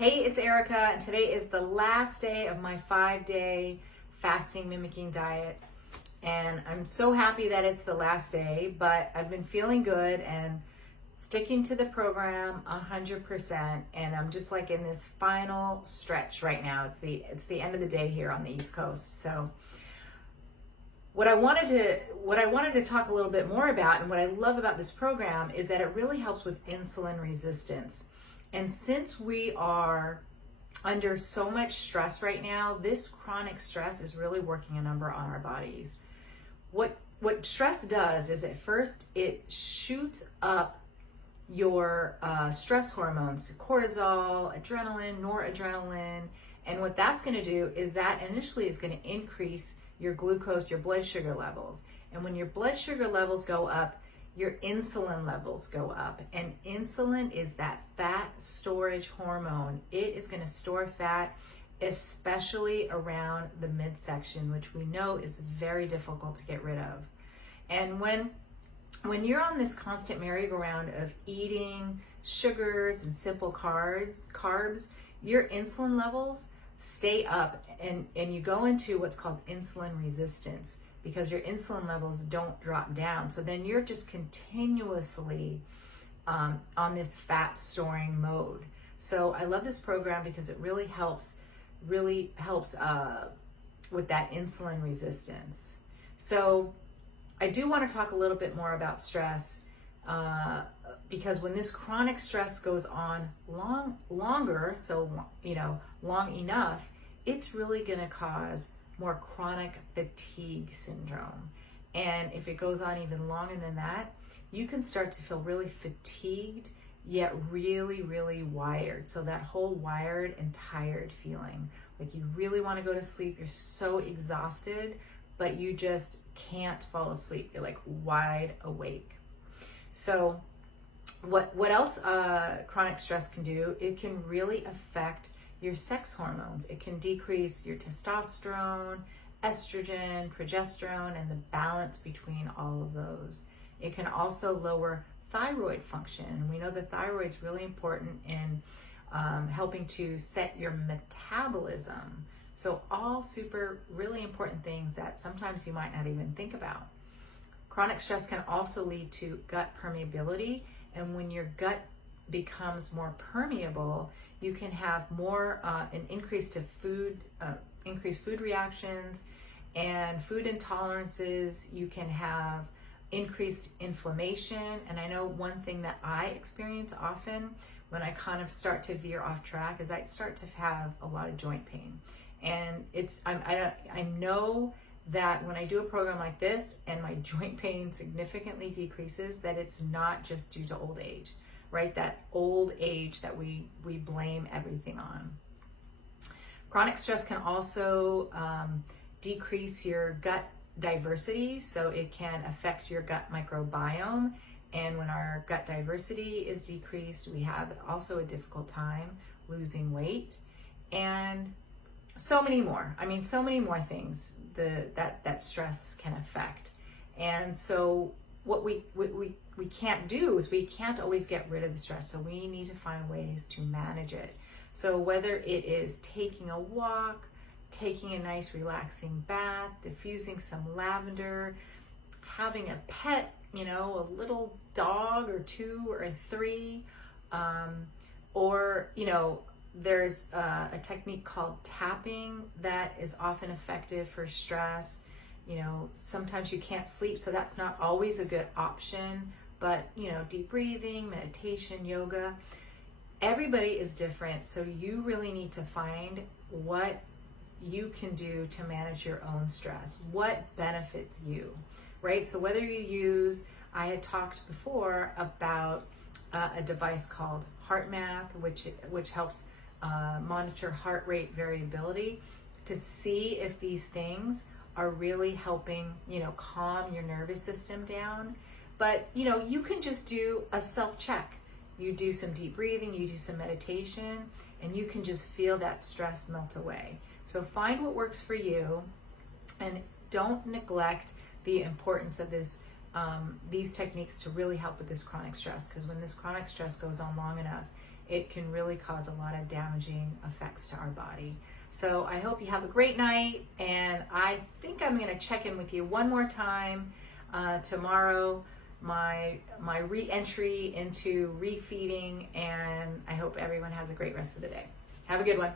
Hey, it's Erica, and today is the last day of my 5-day fasting mimicking diet. And I'm so happy that it's the last day, but I've been feeling good and sticking to the program 100%. And I'm just like in this final stretch right now. It's the end of the day here on the East Coast. So what I wanted to talk a little bit more about, and what I love about this program, is that it really helps with insulin resistance. And since we are under so much stress right now, this chronic stress is really working a number on our bodies. What stress does is at first it shoots up your stress hormones, cortisol, adrenaline, noradrenaline, and what that's going to do is that initially is going to increase your glucose, your blood sugar levels. And when your blood sugar levels go up, your insulin levels go up. And insulin is that fat storage hormone. It is going to store fat, especially around the midsection, which we know is very difficult to get rid of. And when you're on this constant merry-go-round of eating sugars and simple carbs, your insulin levels stay up, and you go into what's called insulin resistance, because your insulin levels don't drop down. So then you're just continuously on this fat storing mode. So I love this program because it really helps with that insulin resistance. So I do want to talk a little bit more about stress, because when this chronic stress goes on longer, so long enough, it's really going to cause more chronic fatigue syndrome. And if it goes on even longer than that, you can start to feel really fatigued, yet really, really wired. So that whole wired and tired feeling, like you really want to go to sleep, you're so exhausted, but you just can't fall asleep. You're like wide awake. So what else chronic stress can do? It can really affect your sex hormones. It can decrease your testosterone, estrogen, progesterone, and the balance between all of those. It can also lower thyroid function. And we know the thyroid is really important in helping to set your metabolism. So all really important things that sometimes you might not even think about. Chronic stress can also lead to gut permeability. And when your gut becomes more permeable, you can have more an increase to increased food reactions and food intolerances. You can have increased inflammation. And I know one thing that I experience often when I kind of start to veer off track is I start to have a lot of joint pain. And I know that when I do a program like this and my joint pain significantly decreases, that it's not just due to old age, right? That old age that we blame everything on. Chronic stress can also decrease your gut diversity, so it can affect your gut microbiome. And when our gut diversity is decreased, we have also a difficult time losing weight, and so many more. I mean, so many more things that stress can affect. And so what we can't do is we can't always get rid of the stress. So we need to find ways to manage it. So whether it is taking a walk, taking a nice relaxing bath, diffusing some lavender, having a pet, a little dog or 2 or 3, or, there's a technique called tapping that is often effective for stress. Sometimes you can't sleep, so that's not always a good option, but deep breathing, meditation, yoga, everybody is different. So you really need to find what you can do to manage your own stress, what benefits you, right? So whether you use, I had talked before about a device called HeartMath, which helps monitor heart rate variability to see if these things are really helping, calm your nervous system down. But, you can just do a self-check. You do some deep breathing, you do some meditation, and you can just feel that stress melt away. So find what works for you, and don't neglect the importance of these techniques to really help with this chronic stress, because when this chronic stress goes on long enough, it can really cause a lot of damaging effects to our body. So I hope you have a great night, and I think I'm going to check in with you one more time tomorrow, my re-entry into refeeding, and I hope everyone has a great rest of the day. Have a good one.